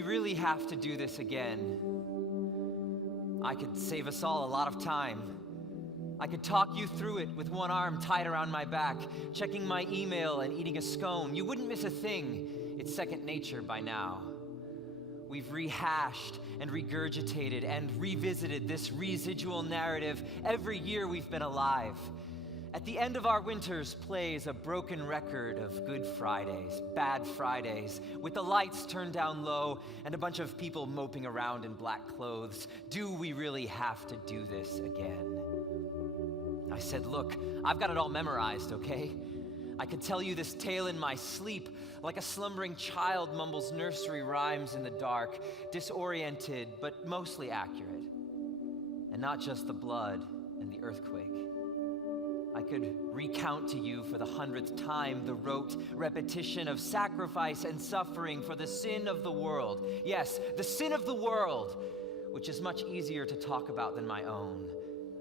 we really have to do this again. I could save us all a lot of time. I could talk you through it with one arm tied around my back, checking my email and eating a scone. You wouldn't miss a thing. It's second nature by now. We've rehashed and regurgitated and revisited this residual narrative every year we've been alive. At the end of our winters plays a broken record of Good Fridays, Bad Fridays, with the lights turned down low and a bunch of people moping around in black clothes. Do we really have to do this again? I said, look, I've got it all memorized, okay? I could tell you this tale in my sleep, like a slumbering child mumbles nursery rhymes in the dark, disoriented, but mostly accurate. And not just the blood and the earthquake. I could recount to you for the 100th time the rote repetition of sacrifice and suffering for the sin of the world. Yes, the sin of the world, which is much easier to talk about than my own.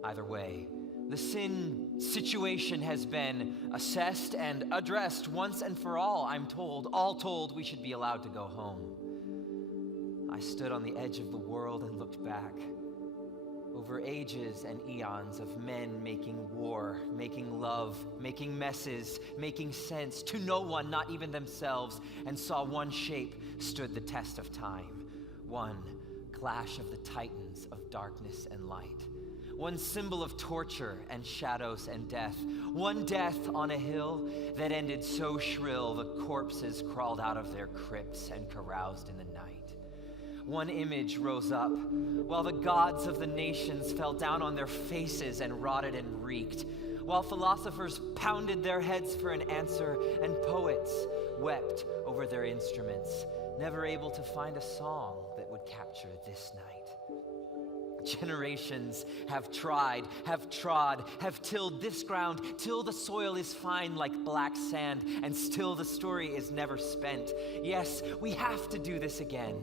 Either way, the sin situation has been assessed and addressed once and for all, I'm told. All told, we should be allowed to go home. I stood on the edge of the world and looked back. Over ages and eons of men making war, making love, making messes, making sense to no one, not even themselves, and saw one shape stood the test of time. One clash of the titans of darkness and light. One symbol of torture and shadows and death. One death on a hill that ended so shrill the corpses crawled out of their crypts and caroused in the night. One image rose up, while the gods of the nations fell down on their faces and rotted and reeked, while philosophers pounded their heads for an answer and poets wept over their instruments, never able to find a song that would capture this night. Generations have tried, have trod, have tilled this ground till the soil is fine like black sand, and still the story is never spent. Yes, we have to do this again.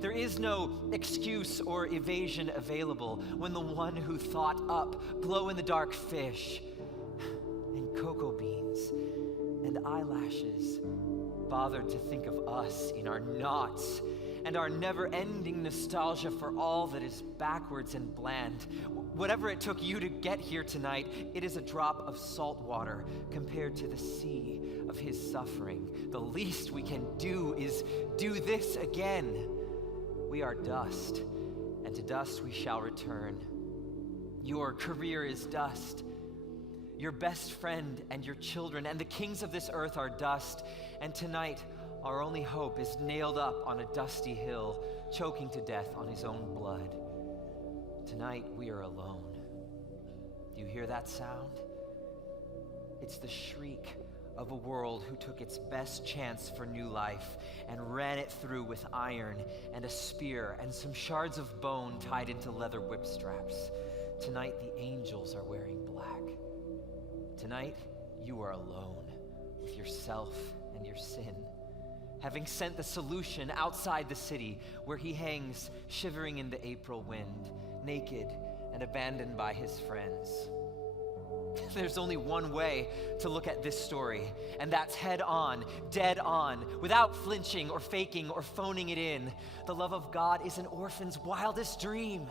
There is no excuse or evasion available when the one who thought up glow-in-the-dark fish and cocoa beans and eyelashes bothered to think of us in our knots and our never-ending nostalgia for all that is backwards and bland. Whatever it took you to get here tonight, it is a drop of salt water compared to the sea of his suffering. The least we can do is do this again. We are dust, and to dust we shall return. Your career is dust. Your best friend and your children and the kings of this earth are dust, and tonight, our only hope is nailed up on a dusty hill, choking to death on his own blood. Tonight, we are alone. Do you hear that sound? It's the shriek of a world who took its best chance for new life and ran it through with iron and a spear and some shards of bone tied into leather whip straps. Tonight, the angels are wearing black. Tonight, you are alone with yourself and your sin, having sent the solution outside the city where he hangs shivering in the April wind, naked and abandoned by his friends. There's only one way to look at this story, and that's head on, dead on, without flinching or faking or phoning it in. The love of God is an orphan's wildest dream,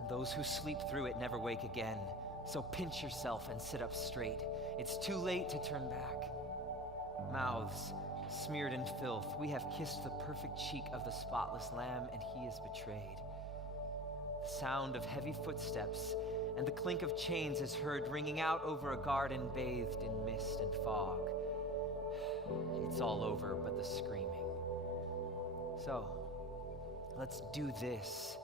and those who sleep through it never wake again. So pinch yourself and sit up straight. It's too late to turn back. Mouths smeared in filth, we have kissed the perfect cheek of the spotless lamb, and he is betrayed. The sound of heavy footsteps and the clink of chains is heard ringing out over a garden bathed in mist and fog. It's all over but the screaming. So, let's do this